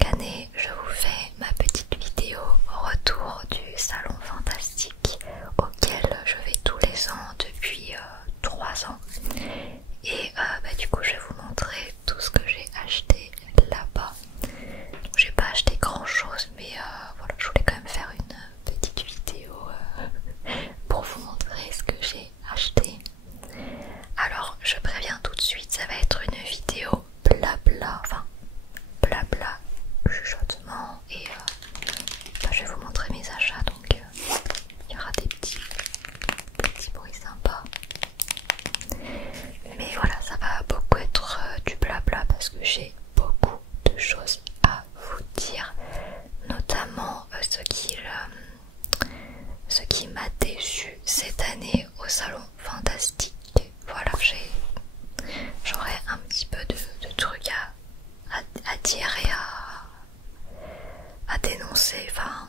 chaque année, je vous fais ma petite vidéo retour du salon fantastique auquel je vais tous les ans depuis 3 ans. Et du coup, je vais vous montrer tout ce que j'ai acheté là-bas. J'ai pas acheté grand chose, mais voilà, je voulais quand même faire une petite vidéo pour vous montrer ce que j'ai acheté. Alors, je préviens tout de suite, ça va être une vidéo blabla, enfin blabla, chuchotement, et je vais vous montrer mes achats, donc il y aura des petits bruits sympas. Mais voilà, ça va beaucoup être du blabla parce que j'ai beaucoup de choses à vous dire, notamment ce qui m'a déçu cette année au salon fantastique. Voilà, j'aurais un petit peu de trucs à dire et à dénoncer, enfin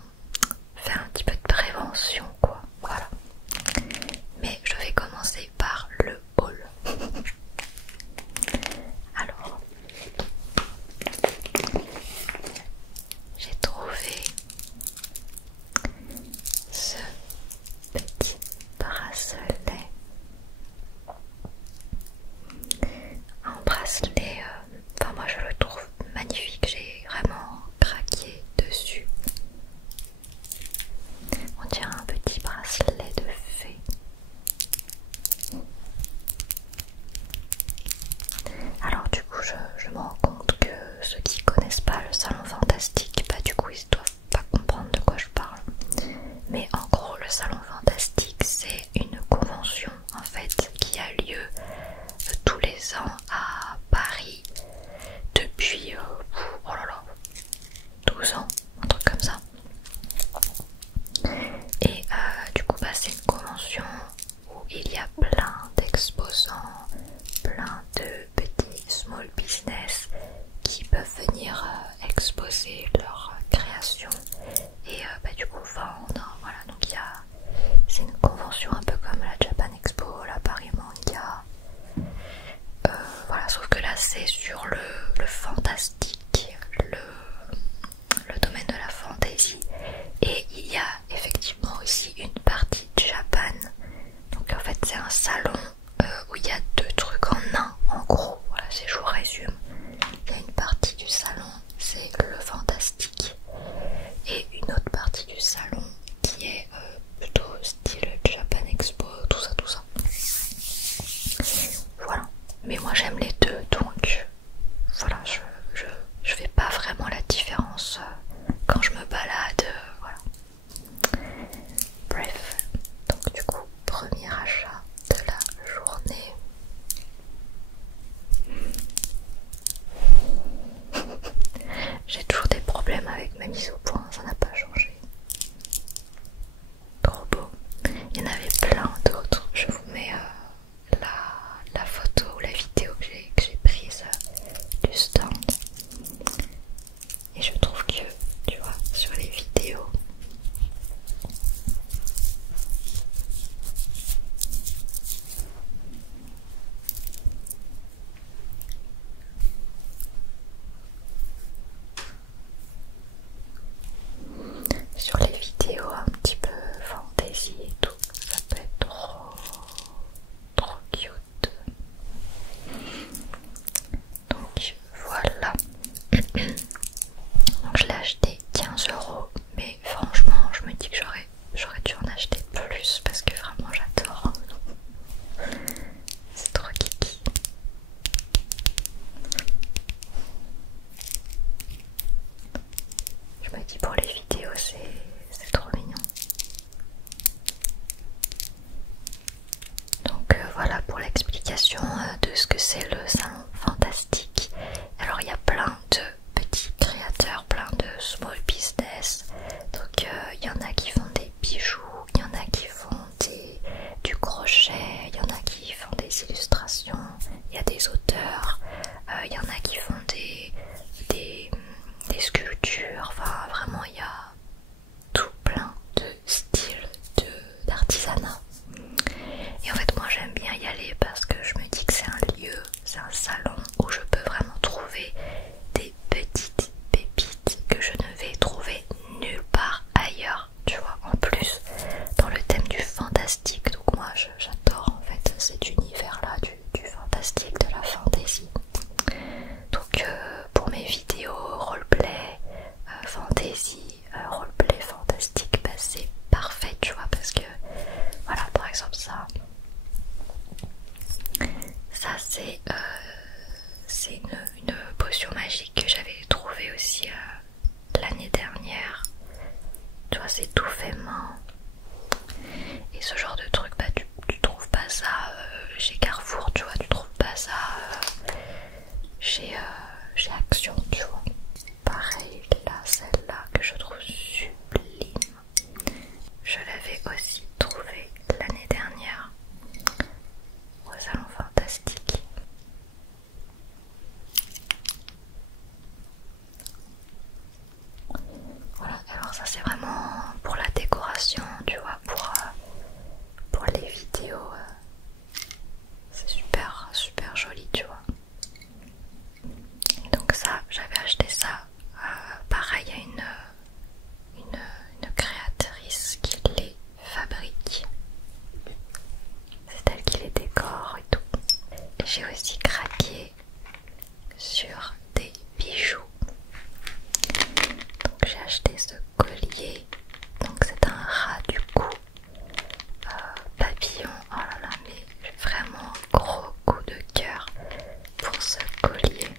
faire un petit peu de prévention quoi, voilà. Mais je vais commencer par le haul. Alors, j'ai trouvé ce petit bracelet. Un bracelet, enfin moi je le trouve magnifique, j'ai vraiment craqué dessus. On dirait un petit bracelet de fée. Alors du coup je me rends compte que ceux qui connaissent pas le salon fantastique, du coup ils doivent pas comprendre de quoi je parle. Mais en gros le salon fantastique c'est une convention en fait qui a lieu tous les ans à Paris depuis 12 ans, un truc comme ça. Et du coup c'est une convention où il y a plein d'exposants, plein de petits small business qui peuvent venir exposer leurs créations et du coup vendre. Voilà, donc c'est une convention un peu comme la Japan Expo, la Paris Manga. Voilà, sauf que là c'est sur le fantastique, le domaine de la fantasy, et il y a effectivement aussi une partie de Japan. Donc en fait c'est un salon où il y a deux trucs en un, en gros, voilà, si je vous résume. Il y a une partie du salon, c'est le fantastique, et une autre partie du salon qui est plutôt style Japan Expo, tout ça. Voilà, mais moi j'aime les deux, donc voilà, je fais pas vraiment la différence quand je me balade, voilà. Bref, donc du coup, premier achat de la journée. J'ai toujours des problèmes avec ma mise au point, ça n'a pas changé. Trop beau. Il y en avait plein d'autres, je vous mets la photo ou la vidéo que j'ai prise du stand. Et je trouve que, tu vois, sur les vidéos, c'est tout fait main. Et ce genre de truc, bah tu trouves pas ça chez Carrefour, tu vois, tu trouves pas ça chez Action, tu vois. Pareil, là, celle-là que je trouve sublime. Je l'avais aussi trouvée l'année dernière au Salon Fantastique. Voilà, alors ça c'est vraiment pour la décoration, tu vois, pour les vidéos. C'est super, super joli, tu vois. Et donc ça, j'avais acheté ça. Pareil, il y a une créatrice qui les fabrique. C'est elle qui les décore et tout. J'ai aussi craqué sur des bijoux. Donc j'ai acheté ce collier. Donc c'est un rat du coup. Papillon. Oh là là, mais vraiment gros coup de cœur pour ce collier.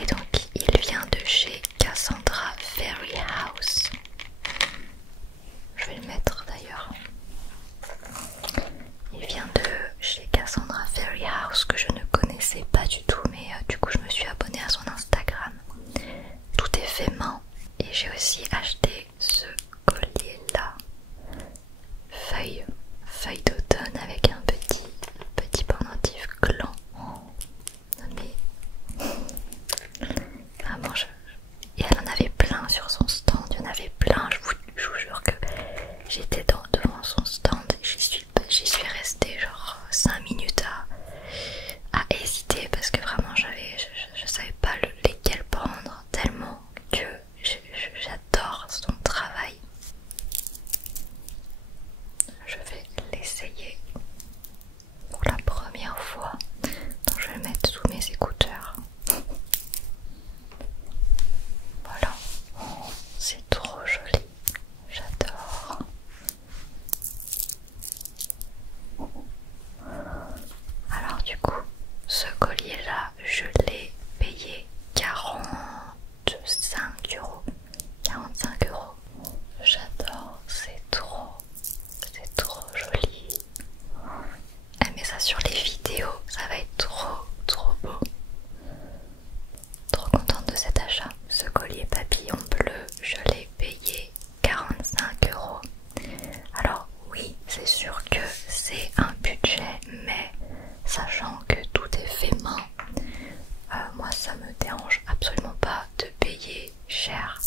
Et donc il vient de chez Cassandra Fairy House. Je vais le mettre d'ailleurs. Il vient de chez Cassandra Fairy House que je ne connaissais pas du tout, mais du coup je me suis abonnée à son Instagram. Tout est fait main. Et j'ai aussi acheté ce collier là. Feuille d'automne avec un petit pendentif gland. Mais vraiment et elle en avait plein sur son stand, il y en avait plein, je vous jure que j'étais devant son stand, j'y suis restée genre 5 minutes à hésiter parce que vraiment je savais pas lesquels prendre tellement que j'adore son travail. Je vais l'essayer pour la première fois, donc je vais le mettre sous mes écouteurs. Voilà, oh, c'est trop joli, j'adore. Alors du coup, ce collier là, je l'ai payé 45 euros. 45 euros. J'adore, c'est trop joli. Mais ça sur les vidéos, ça va être trop beau. Trop contente de cet achat. Ce collier papillon bleu, je l'ai payé 45 euros. Alors oui, c'est sûr que c'est un budget, mais sachant que tout est fait main, moi ça me dérange absolument pas de payer cher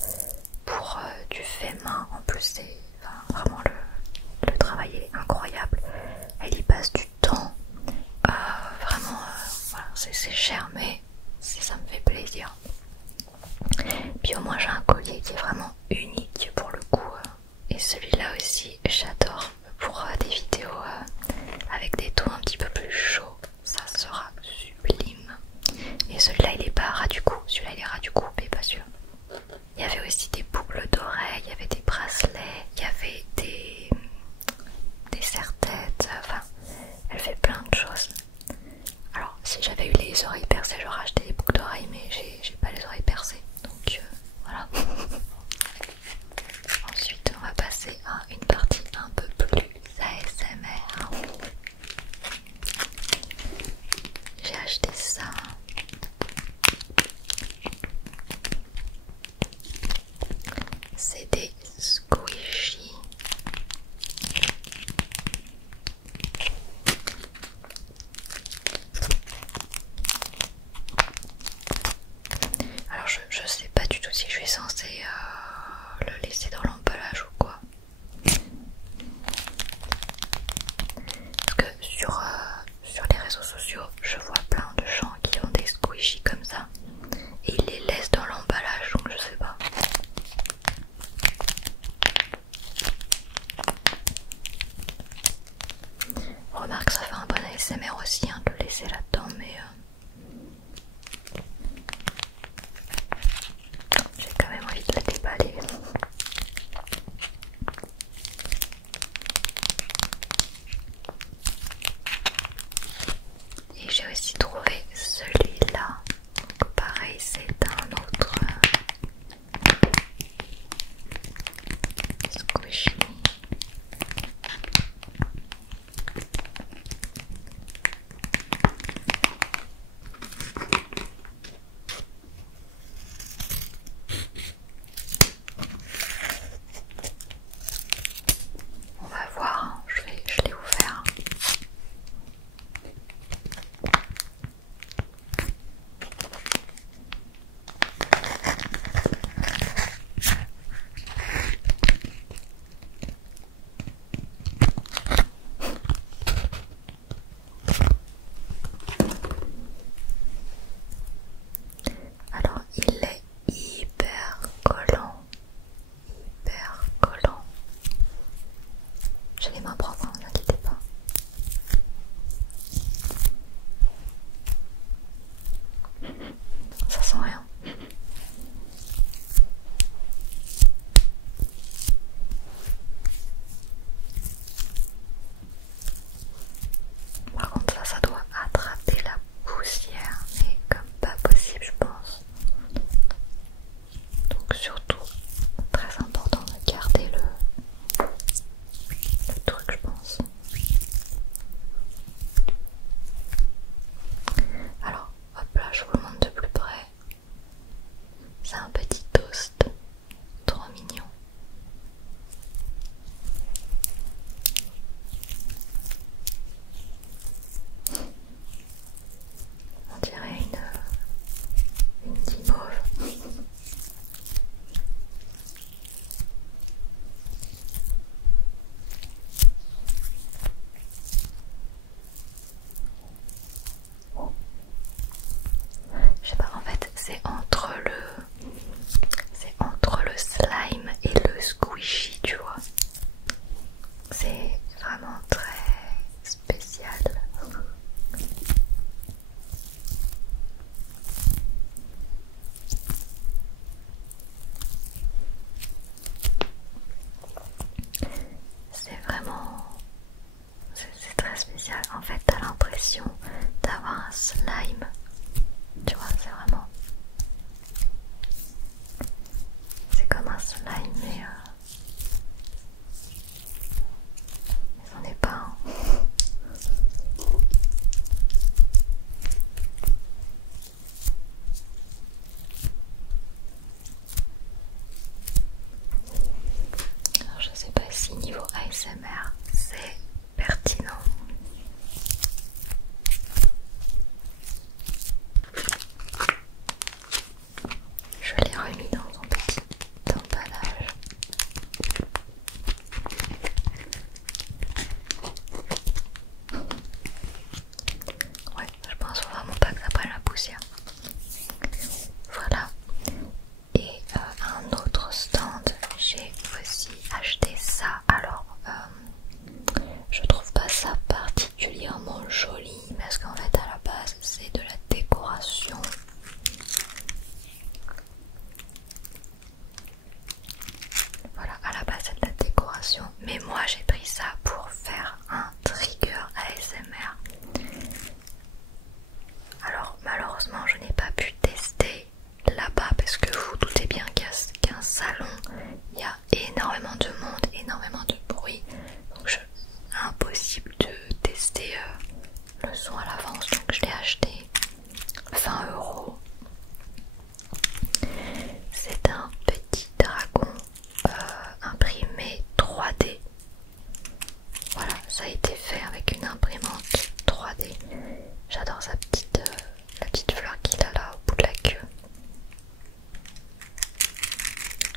pour du fait main. En plus c'est vraiment le travail est incroyable. Elle y passe du temps. Vraiment voilà, c'est cher, mais ça me fait plaisir. Puis au moins j'ai un collier qui est vraiment unique pour le coup. Et celui-là aussi j'adore pour des vidéos avec des tons un petit peu plus chauds. Ça sera sublime. Et celui-là il est pas ras du cou. Celui-là il est ras du cou, mais pas sûr. Il y avait aussi des boucles d'oreilles, il y avait des bracelets, il y avait des serre-têtes, enfin elle fait plein de choses. Alors si j'avais eu les oreilles percées, j'aurais acheté des boucles d'oreilles, mais j'ai pas les oreilles percées, donc voilà. Ensuite on va passer à une partie un peu plus ASMR. J'ai acheté ça. C'est des squishies. Alors je sais pas du tout si je suis censée le laisser dans l'emballage ou quoi. Parce que sur les réseaux sociaux, je vois plein de gens qui ont des squishies comme ça et ils les laissent dans l'emballage, donc je sais pas.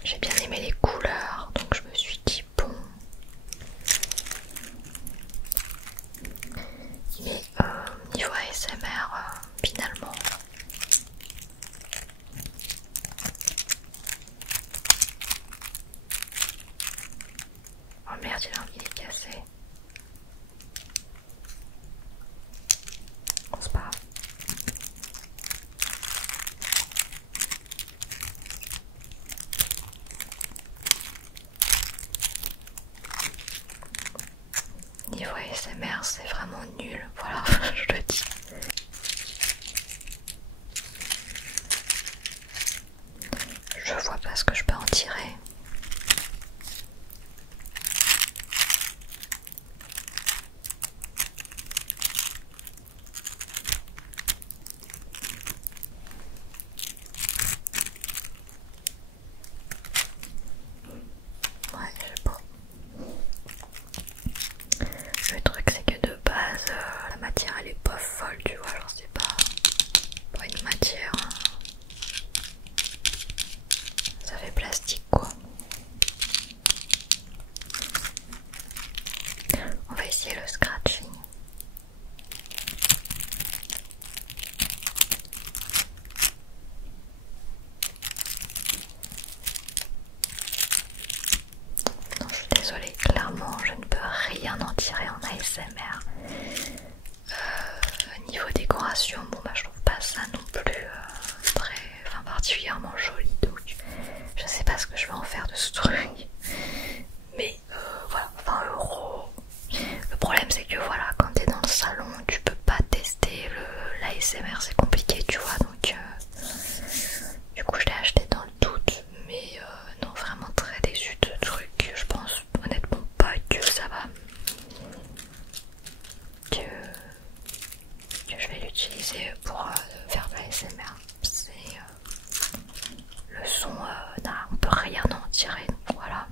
J'ai bien aimé les couleurs, donc je me suis dit bon. Mais niveau ASMR, finalement. Oh merde, il est cassé. Bon, c'est pas grave. Niveau ASMR, c'est vraiment nul. Voilà, je le dis. Je vois pas ce que je peux en tirer. Ouais, je sais pas. Le truc c'est que de base, la matière elle est pas folle, tu vois, genre c'est pas une matière. Ça fait plastique quoi. On va essayer le scratching. Non, je suis désolée, clairement je ne peux rien en tirer en ASMR. Niveau décoration, bon bah je trouve pas ça non plus particulièrement joli, donc je sais pas ce que je vais en faire de ce truc. Mais voilà, 20 €. Le problème c'est que voilà, quand t'es dans le salon, tu peux pas tester l'ASMR, c'est compliqué, tu vois, donc du coup je l'ai acheté dans le doute, mais non, vraiment très déçue de ce truc. Je pense honnêtement pas que ça va, que je vais l'utiliser pour faire de l'ASMR. C'est le son, on peut rien en tirer, donc voilà.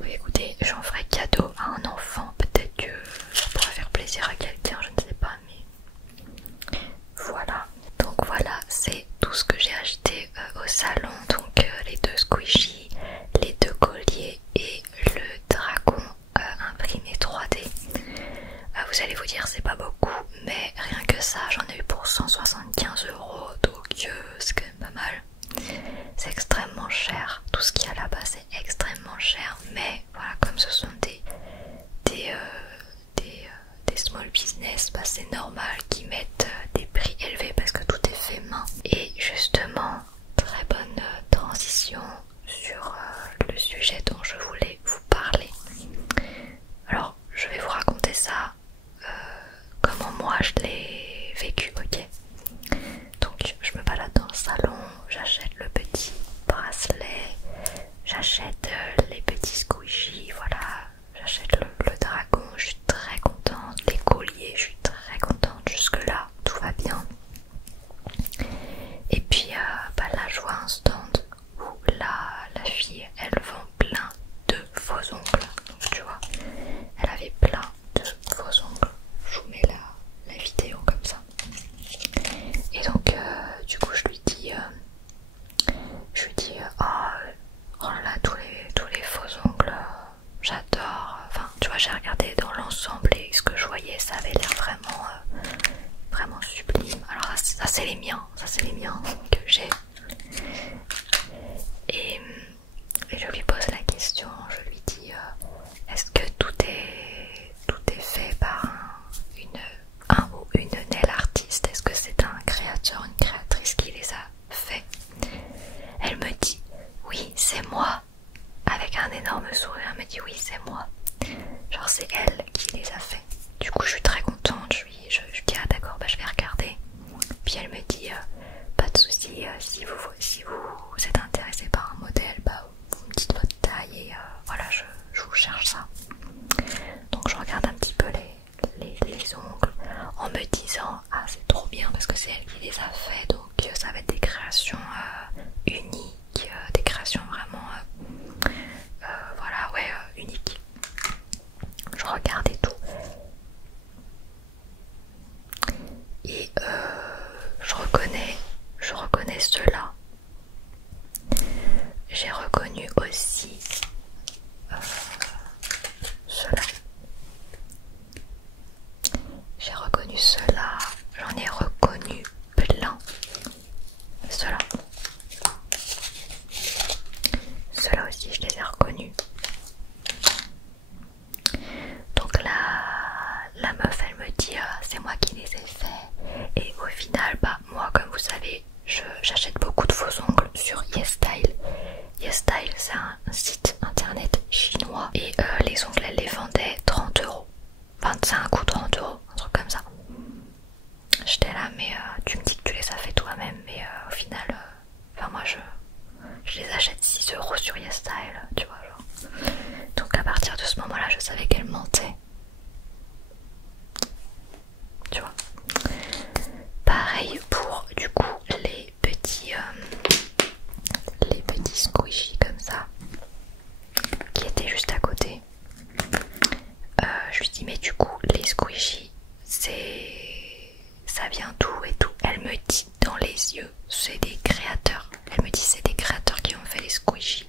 Oui, écoutez, j'en ferai cadeau à un enfant, peut-être que ça pourrait faire plaisir à quelqu'un, je ne sais pas, mais voilà. Donc voilà, c'est tout ce que j'ai acheté au salon, donc les 2 squishies, les 2 colliers et le dragon imprimé 3D. Vous allez vous dire c'est pas beaucoup, mais rien que ça j'en ai eu pour 175 €, donc c'est quand même pas mal. C'est extrêmement cher, tout ce qu'il y a là-bas c'est extrêmement cher, mais voilà, comme ce sont des small business, bah c'est normal qu'ils mettent des prix élevés parce que tout est fait main. Et justement, très bonne transition sur le sujet dont je voulais vous parler. Alors je vais vous raconter ça, comment moi je l'ai vécu, ok. Donc je me balade dans le salon, j'achète le petit bracelet, j'achète les petits squishies, voilà, j'achète le dragon, je suis très contente, les colliers, je suis très contente, jusque là tout va bien. Et puis bah là je vois un stand où la fille elle vend plein de faux ongles, donc tu vois, elle avait plein de faux ongles. Je vous mets la vidéo comme ça. Et donc du coup je lui dis oh là là, tous les faux ongles, j'adore. Enfin tu vois, j'ai regardé dans l'ensemble et ce que je voyais ça avait l'air vraiment sublime. Alors ça c'est les miens, que j'ai. Et je lui pose la question, je lui dis est-ce que tout est fait par un ou une nail artiste? Est-ce que c'est un créateur, une créatrice qui les a fait? Elle me dit oui c'est moi, avec un énorme sourire. Elle me dit oui c'est moi, genre c'est elle qui les a fait. Du coup je suis très contente, je dis ah d'accord, bah je vais regarder. Puis elle me dit pas de souci, si vous êtes intéressé par un modèle, bah vous me dites votre taille et voilà, je vous cherche ça. Donc je regarde un petit peu les ongles en me disant ah c'est trop bien parce que c'est elle qui les a fait, donc ça va être des créations uniques, des créations vraiment voilà, ouais, uniques. Je regarde et tout et je reconnais ceux-là, j'achète beaucoup de faux ongles sur YesStyle. YesStyle, c'est un site internet chinois et les ongles elles les vendaient 30€, 25 ou 30€, un truc comme ça. J'étais là, mais tu me dis que tu les as fait toi-même, mais au final, enfin moi je les achète 6€ sur YesStyle, tu vois genre. Donc à partir de ce moment-là, je savais qu'elle mentait. Tu vois. Pareil pour du coup les petits squishies comme ça qui étaient juste à côté. Je lui dis mais du coup les squishies ça vient d'où et tout. Elle me dit dans les yeux c'est des créateurs. Elle me dit c'est des créateurs qui ont fait les squishies.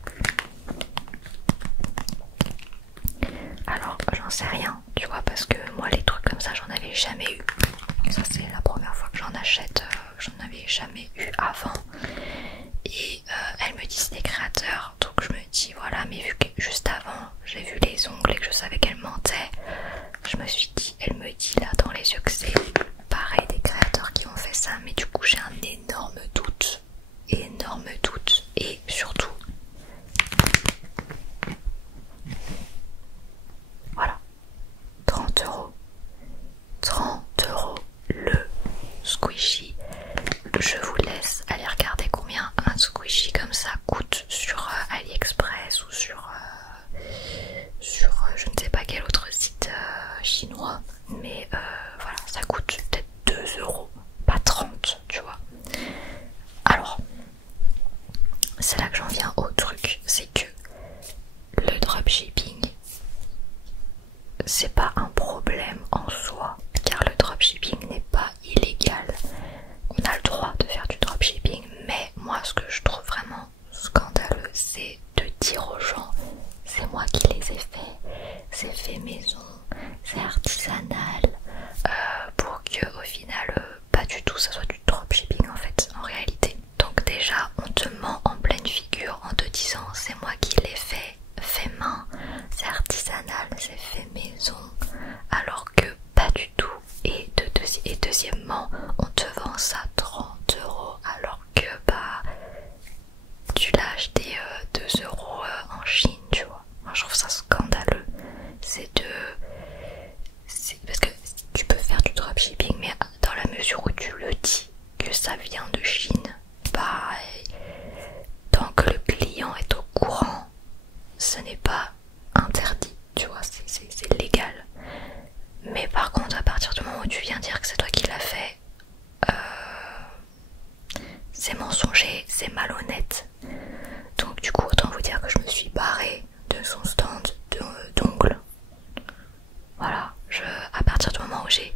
Alors j'en sais rien, tu vois, parce que moi les trucs comme ça j'en avais jamais eu. Ça c'est la première fois que j'en achète, j'en avais jamais eu avant. Et elle me dit c'est des créateurs, donc je me dis voilà, mais vu que juste avant j'ai vu les ongles et que je savais qu'elle mentait, je me suis dit, elle me dit là dans les yeux que c'est pareil des créateurs qui ont fait ça, mais du coup j'ai un énorme doute, et surtout voilà, 30€, 30€ le squishy. Je vous laisse aller regarder combien un squishy comme ça coûte sur AliExpress ou sur je ne sais pas quel autre site chinois, mais voilà, ça coûte peut-être 2€, pas 30, tu vois. Alors, c'est là que j'en viens au truc, c'est que le dropshipping, c'est pas un problème en soi, car le dropshipping n'est pas illégal. On a le droit de faire du dropshipping, mais moi ce que je trouve vraiment scandaleux, c'est de dire aux gens c'est moi qui les ai faits, c'est fait maison, c'est artisanal, pour que au final pas du tout ça soit du dropshipping en fait, en réalité. Donc déjà on te ment en pleine figure en te disant c'est moi qui l'ai fait main, c'est artisanal, c'est fait maison, alors que pas du tout. Et deuxièmement, on te vend ça 30€, alors que bah tu l'as acheté 2€ en Chine, tu vois. Moi je trouve ça scandaleux. Parce que tu peux faire du dropshipping, mais dans la mesure où tu le dis que ça vient de Chine, bah tant que le client est au courant, ce n'est pas interdit, tu vois, c'est légal. Mais par contre, à partir du moment où tu viens dire que c'est toi qui l'as fait, c'est mensonger, c'est malhonnête. Donc du coup, autant vous dire que je me suis barrée de son stand d'ongles. Voilà, à partir du moment où j'ai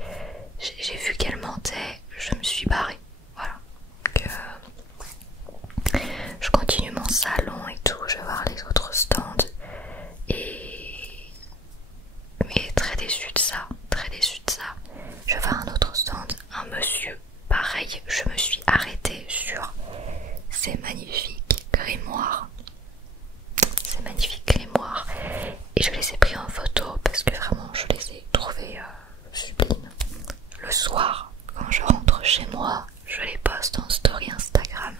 vu qu'elle mentait, je me suis barrée. Voilà. Donc, je continue mon salon et tout, je vais voir les autres stands. Mais très déçue de ça, très déçue de ça. Je vais voir un autre stand, un monsieur. Pareil, je me suis arrêtée sur ces magnifiques grimoires. Ces magnifiques grimoires. Et je les ai pris en photo parce que vraiment je les ai trouvés sublimes. Le soir, quand je rentre chez moi, je les poste en story Instagram.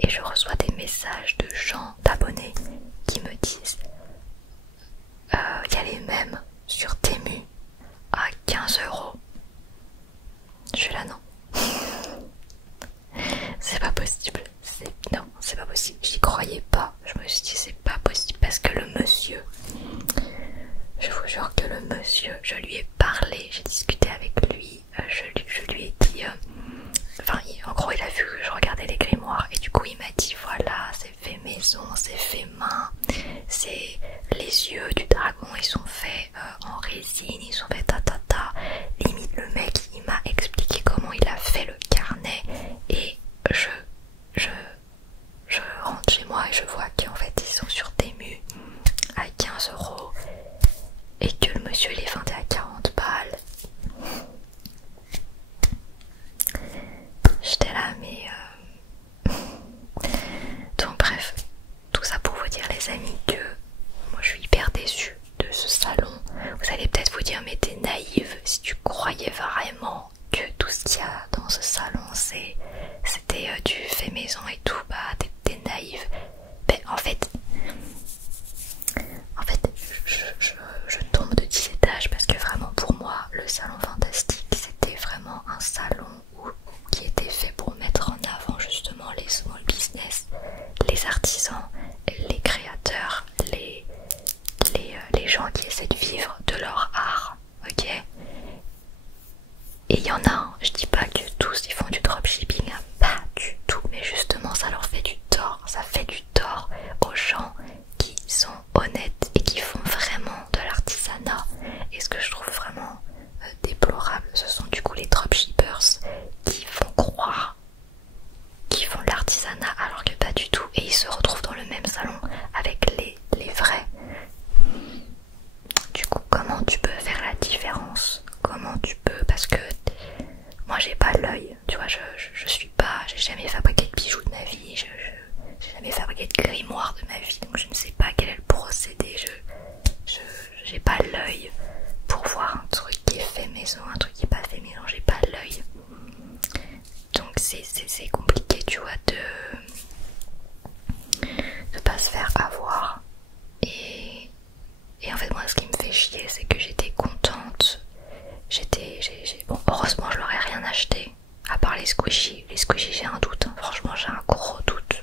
Et je reçois des messages de gens, d'abonnés, qui me disent il y a les mêmes sur Temu à 15€. Je suis là, non. C'est pas possible. Non, c'est pas possible. J'y croyais pas. Je me suis dit c'est pas possible parce que le monsieur, je vous jure que le monsieur, je lui ai parlé, j'ai discuté avec lui, je lui ai dit, enfin en gros il a vu que je regardais les grimoires et du coup il m'a dit voilà c'est fait maison, c'est fait main, c'est les yeux du dragon ils sont faits en résine, ils sont faits ta. Limite le mec il m'a expliqué comment il a fait le carnet et je rentre chez moi et je vois qu'en fait ils sont sur Temu à 15€ et que le monsieur les vendait à 40 balles. J'étais là mais donc bref, tout ça pour vous dire les maison et tout, bah t'es naïve. Ben en fait je tombe de 10 étages parce que vraiment pour moi le salon fantastique c'était vraiment un salon qui était fait pour mettre en avant justement les small business, les artisans, les créateurs, les gens qui essaient de vivre de leur art, ok. Et il y en a, hein, je dis pas que tous ils font du dropshipping, hein, pas du tout, mais justement ça leur fait du tort, ça fait du tort aux gens qui sont honnêtes et qui font vraiment de l'artisanat. Et ce que je trouve vraiment déplorable, ce sont du coup les dropshippers qui font croire qu'ils font de l'artisanat alors que pas du tout, et ils se retrouvent dans le même salon avec les vrais. Du coup, comment tu peux faire la différence? Comment tu peux? Parce que moi j'ai pas l'œil, tu vois, je suis pas, j'ai jamais fabriqué de bijoux de ma vie, j'ai jamais fabriqué de grimoire de ma vie, donc je ne sais pas quel est le procédé, j'ai pas l'œil pour voir un truc qui est fait maison, un truc qui est pas fait maison, j'ai pas l'œil. Donc c'est compliqué, tu vois, de pas se faire avoir. Et en fait moi ce qui me fait chier c'est que j'étais contente. Bon, heureusement je leur ai rien acheté. À part les squishies. Les squishies j'ai un doute, hein. Franchement j'ai un gros doute.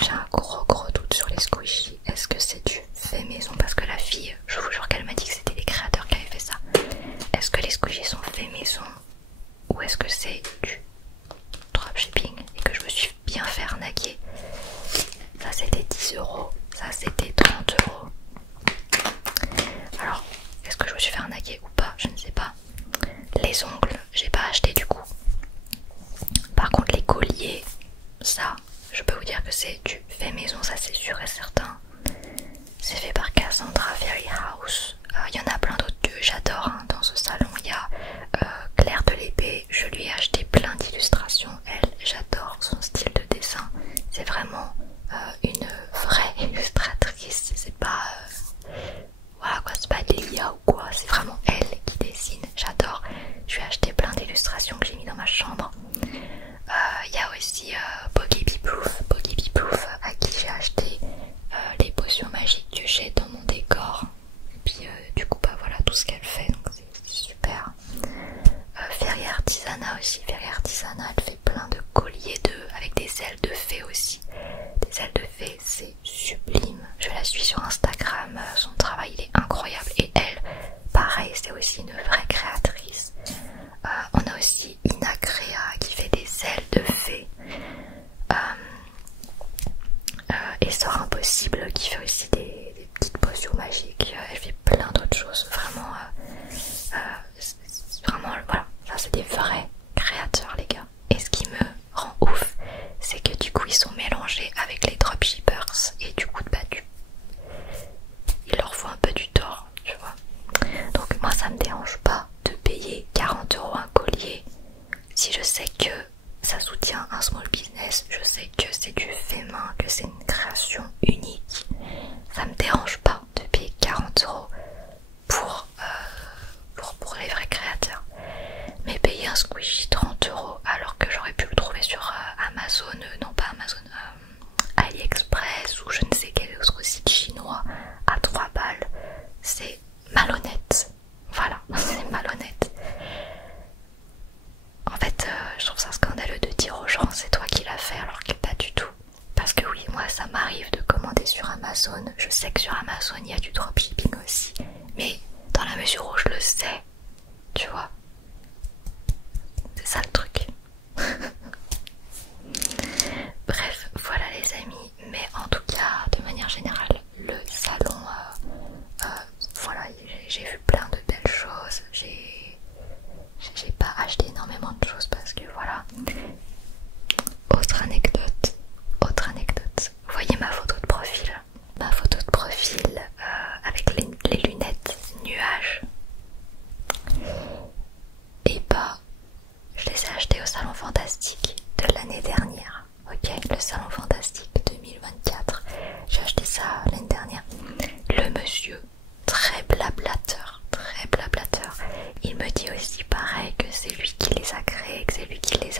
J'ai un gros doute sur les squishies. Est-ce que c'est du fait maison? Parce que la fille, je vous jure qu'elle m'a dit que c'était des créateurs qui avaient fait ça. Est-ce que les squishies sont fait maison? Ou est-ce que c'est du dropshipping et que je me suis bien fait arnaquer? Ça c'était 10 €, ça c'était 30 €. Alors, est-ce que je me suis fait arnaquer ou pas? Je ne sais pas. Les ongles, j'ai pas acheté du coup. Par contre les colliers, ça, je peux vous dire que c'est du fait maison, ça c'est sûr et certain. C'est fait par Cassandra Fairy House. Il y en a plein d'autres que j'adore, hein. Dans ce salon il y a Claire de l'Épée, je lui ai acheté plein d'illustrations. Elle, j'adore son style de dessin. C'est vraiment une vraie illustratrice. C'est pas voilà quoi, c'est pas Lilia ou quoi, c'est vraiment elle qui dessine. J'adore. Je lui ai acheté plein d'illustrations que j'ai mis dans ma chambre. Il y a aussi Boggy Bee Proof à qui j'ai acheté les potions magiques que j'ai dans mon décor. Et puis du coup bah voilà tout ce qu'elle fait, donc c'est super. Fairy Artisanat aussi, Fairy Artisanat elle fait plein de colliers avec des ailes de fée aussi. Des ailes de fée c'est sublime, je la suis sur Instagram, son travail il est incroyable. Et elle, pareil, c'est aussi une vraie créatrice. On a aussi Ina Crea qui fait des ailes de fée. Et Sort Impossible qui fait aussi des petites potions magiques. Elle fait plein d'autres choses, vraiment vraiment voilà, ça c'est des vrais créateurs les gars. Et ce qui me rend ouf, c'est que du coup ils sont mélangés avec les dropshippers et du coup bah il leur faut un peu du tort, tu vois. Donc moi ça me dérange pas de payer 40 € un collier si je sais que ça soutient un small business, je sais que c'est du fait main, que c'est une création unique. Ça me dérange pas de payer 40 € pour les vrais créateurs. Mais payer un squishy 30 € alors que j'aurais pu le trouver sur Amazon, non pas Amazon, AliExpress ou je ne sais quel autre site chinois à 3 balles, c'est malhonnête. Voilà, c'est malhonnête. En fait, je trouve ça scandaleux de dire aux gens c'est toi qui l'as fait alors que pas du tout. Parce que oui, moi ça m'arrive de commander sur Amazon. Je sais que sur Amazon il y a du dropshipping aussi. Mais dans la mesure où je le sais, tu vois, c'est ça le truc. Bref, voilà les amis. Mais en tout cas, de manière générale, le salon, voilà, j'ai vu plein de belles choses. J'ai pas acheté énormément de choses parce que voilà. Autre anecdote. Vous voyez ma photo de profil? Ma photo de profil avec les lunettes nuages. Et bah, je les ai achetées au Salon Fantastique de l'année dernière. Ok, le Salon Fantastique 2024. J'ai acheté ça l'année dernière. Le monsieur, très blablateur. Il me dit aussi pareil que c'est lui qui les a créés, que c'est lui qui les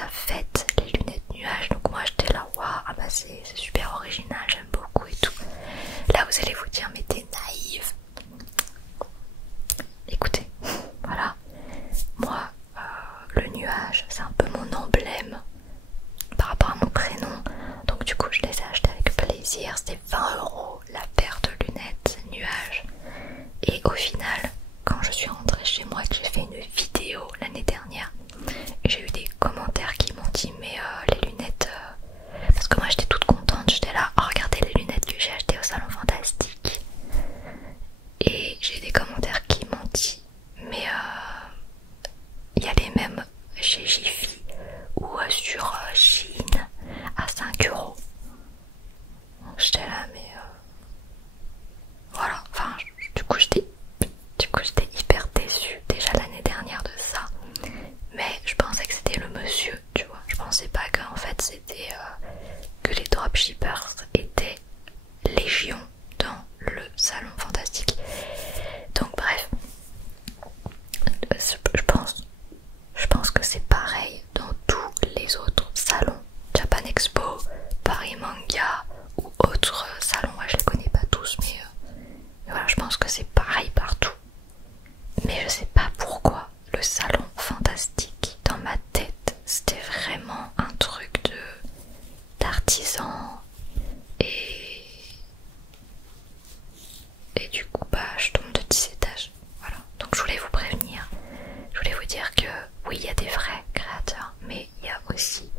aussi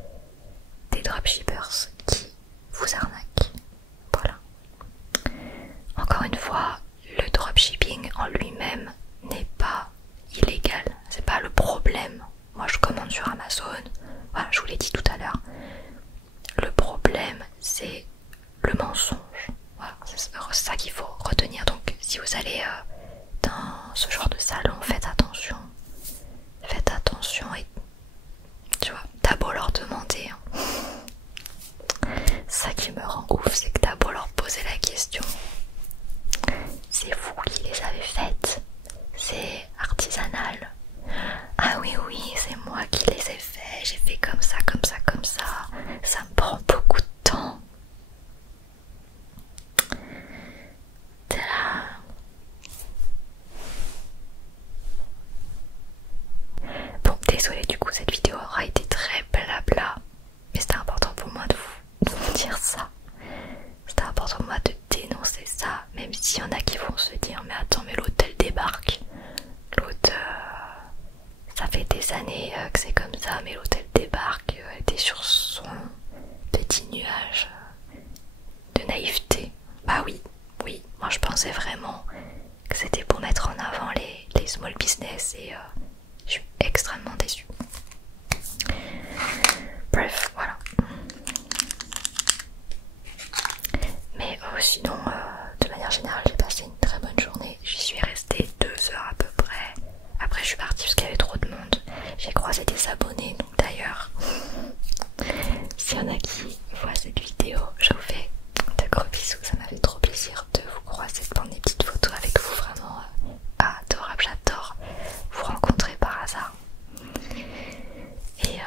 des dropshippers qui vous arnaquent. Voilà. Encore une fois, le dropshipping en lui-même n'est pas illégal, c'est pas le problème. Moi je commande sur Amazon, voilà, je vous l'ai dit tout à l'heure. Le problème c'est le mensonge. Voilà, c'est ça qu'il faut retenir. Donc si vous allez dans ce genre de salon, faites attention. Faites attention et tu vois, t'as beau leur demander. Ça qui me rend ouf, c'est que t'as beau leur poser la question. C'est vous qui les avez faites. C'est artisanal. Ah oui, oui, c'est moi qui les ai faits. J'ai fait comme ça, comme ça, comme ça. Ça me prend beaucoup de temps. T'es là. Bon, désolé, du coup, cette vidéo aura été très blabla. Mais c'était important pour moi de vous dire ça. C'était important pour moi de dénoncer ça. Même s'il y en a qui vont se dire, mais attends, mais l'hôtel débarque. L'autre, ça fait des années que c'est comme ça, mais l'hôtel débarque. Elle était sur son petit nuage de naïveté. Bah oui, oui, moi je pensais vraiment que c'était pour mettre en avant les small business et je suis extrêmement déçue. Bref, voilà. Mais sinon, de manière générale, j'ai passé une très bonne journée. J'y suis restée 2 heures à peu près. Après, je suis partie parce qu'il y avait trop de monde. J'ai croisé des abonnés, donc d'ailleurs, s'il y en a qui voient cette vidéo, je vous fais de gros bisous. Ça m'a fait trop plaisir de vous croiser, de prendre des petites photos avec vous. Vraiment adorable, j'adore vous rencontrer par hasard. Et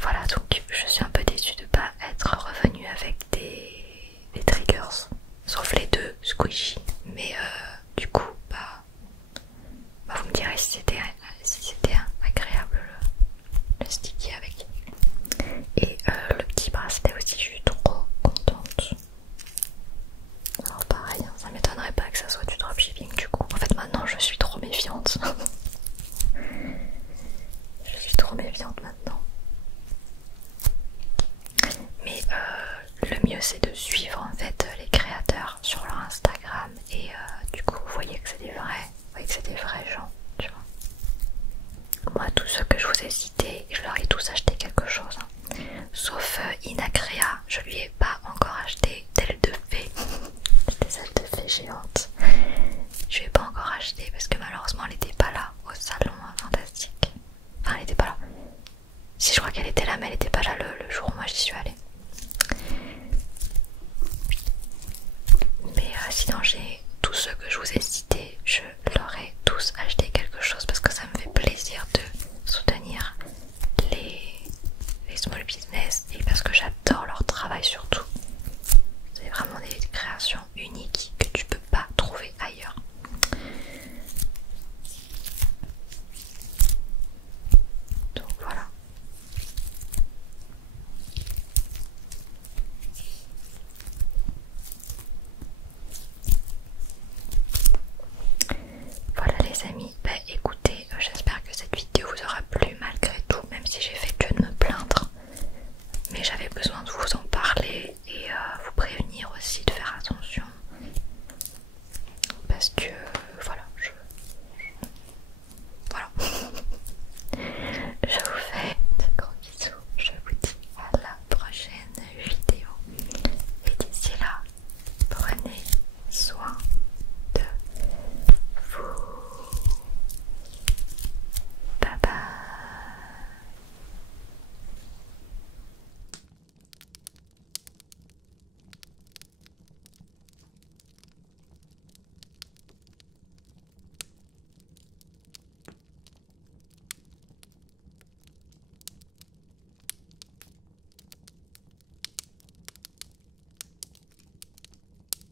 voilà, donc je suis un peu déçue de ne pas être revenue avec des triggers, sauf les 2 squishy, mais du coup bah vous me direz si c'était agréable le sticky avec. Et le petit bracelet aussi, je suis trop contente. Alors pareil, hein, ça m'étonnerait pas que ça soit du dropshipping du coup. En fait maintenant je suis trop méfiante. Je suis trop méfiante maintenant. Mais le mieux c'est de suivre en fait les créateurs sur leur Instagram et du coup vous voyez que c'est des vrais, vous voyez que c'est des vrais gens, tu vois. Moi tous ceux que je vous ai cités, je leur ai tous acheté quelque chose, hein. Sauf Inacrea, je lui ai pas encore acheté d'ailes de fée, des ailes de fée géantes. Je lui ai pas encore acheté parce que malheureusement elle était pas là au salon fantastique. Enfin elle était pas là. Si je crois qu'elle était là mais elle était pas là le jour où moi j'y suis allée. Mais sinon j'ai tous ceux que je vous ai cités, je leur ai tous acheté